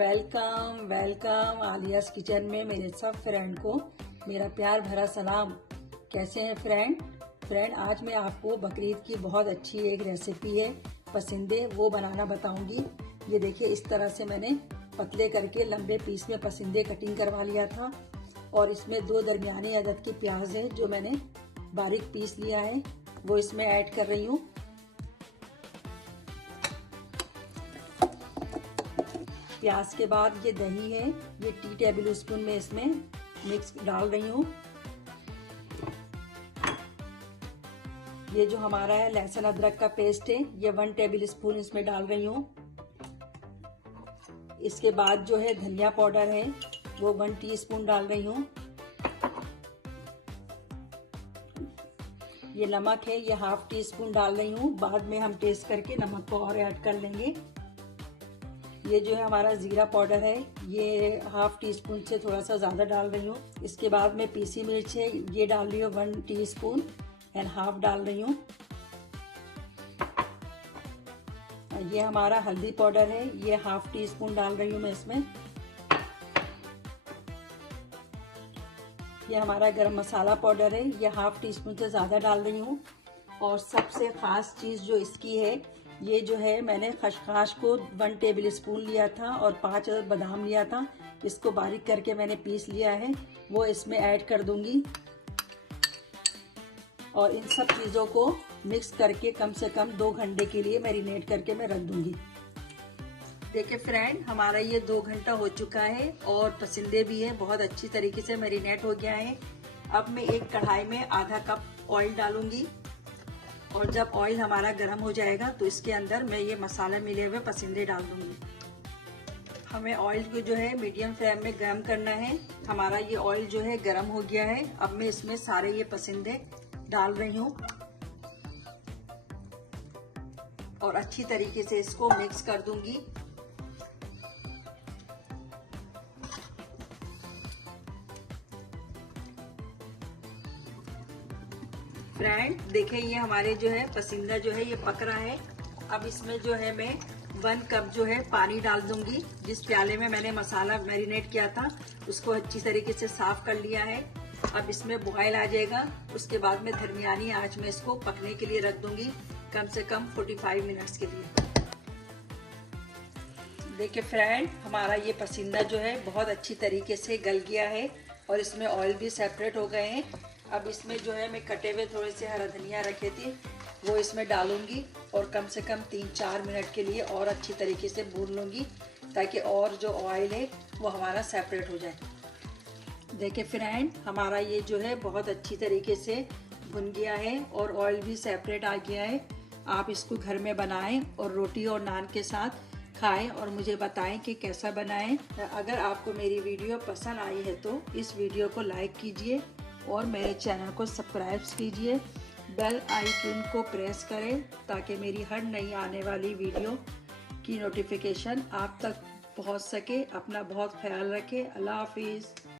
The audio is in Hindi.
वेलकम वेलकम आलियास किचन में मेरे सब फ्रेंड को मेरा प्यार भरा सलाम। कैसे हैं फ्रेंड आज मैं आपको बकरीद की बहुत अच्छी एक रेसिपी है पसंदे वो बनाना बताऊंगी। ये देखिए, इस तरह से मैंने पतले करके लंबे पीस में पसंदे कटिंग करवा लिया था और इसमें 2 दरमियानी अदद की प्याज है जो मैंने बारीक पीस लिया है, वो इसमें ऐड कर रही हूँ। प्याज के बाद ये दही है, ये टी टेबल स्पून में इसमें मिक्स डाल रही हूँ। ये जो हमारा है लहसुन अदरक का पेस्ट है, ये 1 टेबल स्पून इसमें डाल रही हूँ। इसके बाद जो है धनिया पाउडर है वो 1 टीस्पून डाल रही हूँ। ये नमक है, ये 1/2 टीस्पून डाल रही हूँ। बाद में हम टेस्ट करके नमक को और ऐड कर लेंगे। ये जो है हमारा जीरा पाउडर है, ये 1/2 टीस्पून से थोड़ा सा ज़्यादा डाल रही हूँ। इसके बाद में पीसी मिर्च है, ये डाल रही हूँ 1 टीस्पून एंड हाफ डाल रही हूँ। ये हमारा हल्दी पाउडर है, ये 1/2 टीस्पून डाल रही हूँ मैं इसमें। ये हमारा गरम मसाला पाउडर है, ये 1/2 टीस्पून से ज़्यादा डाल रही हूँ। और सबसे ख़ास चीज़ जो इसकी है, ये जो है मैंने खसखस को 1 टेबल स्पून लिया था और 5 अदद बादाम लिया था, इसको बारीक करके मैंने पीस लिया है, वो इसमें ऐड कर दूंगी। और इन सब चीज़ों को मिक्स करके कम से कम 2 घंटे के लिए मैरिनेट करके मैं रख दूंगी। देखिए फ्रेंड, हमारा ये 2 घंटा हो चुका है और पसंदे भी है, बहुत अच्छी तरीके से मैरिनेट हो गया है। अब मैं एक कढ़ाई में आधा कप ऑयल डालूंगी और जब ऑयल हमारा गर्म हो जाएगा तो इसके अंदर मैं ये मसाला मिले हुए पसंदे डाल दूंगी। हमें ऑयल को जो है मीडियम फ्लेम में गर्म करना है। हमारा ये ऑयल जो है गर्म हो गया है। अब मैं इसमें सारे ये पसंदे डाल रही हूँ और अच्छी तरीके से इसको मिक्स कर दूंगी। फ्रेंड देखिए, ये हमारे जो है पसंदा जो है ये पक रहा है। अब इसमें जो है मैं 1 कप जो है पानी डाल दूंगी। जिस प्याले में मैंने मसाला मैरिनेट किया था उसको अच्छी तरीके से साफ कर लिया है। अब इसमें बॉयल आ जाएगा, उसके बाद में दरमियानी आंच में इसको पकने के लिए रख दूंगी, कम से कम 45 मिनट्स के लिए। देखिए फ्रेंड, हमारा ये पसंदा जो है बहुत अच्छी तरीके से गल गया है और इसमें ऑयल भी सेपरेट हो गए हैं। अब इसमें जो है मैं कटे हुए थोड़े से हरा धनिया रखे थे वो इसमें डालूंगी और कम से कम 3-4 मिनट के लिए और अच्छी तरीके से भून लूँगी, ताकि और जो ऑयल है वो हमारा सेपरेट हो जाए। देखिए फ्रेंड, हमारा ये जो है बहुत अच्छी तरीके से भुन गया है और ऑयल भी सेपरेट आ गया है। आप इसको घर में बनाएं और रोटी और नान के साथ खाएं और मुझे बताएं कि कैसा बनाएं। अगर आपको मेरी वीडियो पसंद आई है तो इस वीडियो को लाइक कीजिए और मेरे चैनल को सब्सक्राइब कीजिए। बेल आइकन को प्रेस करें ताकि मेरी हर नई आने वाली वीडियो की नोटिफिकेशन आप तक पहुंच सके। अपना बहुत ख्याल रखें। अल्लाह हाफिज़।